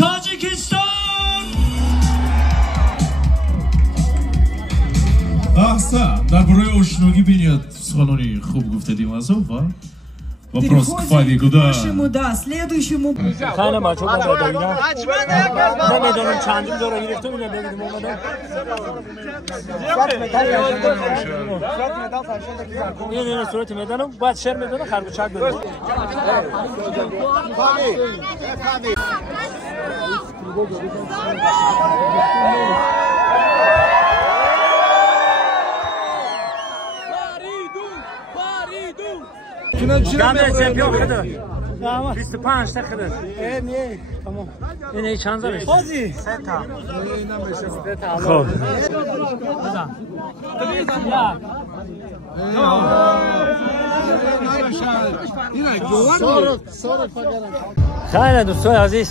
تاجیکستان. احسن. درباره آشنایی بینید سخنانی خوب گفته دیمازو вопрос к Фаде куда? Да, следующему. Хана мачо бада ина. Намедонам чандим дора гирифтам ина бебидим омадам. Ин сурати меданам баъд шер медона харбучак беду. Gambia çempiyon kıdı. 25 ta kıdı. Niye? Tamam. Yine çanza beş. Hadi. Seta. Tamam. خیلی دوستای عزیز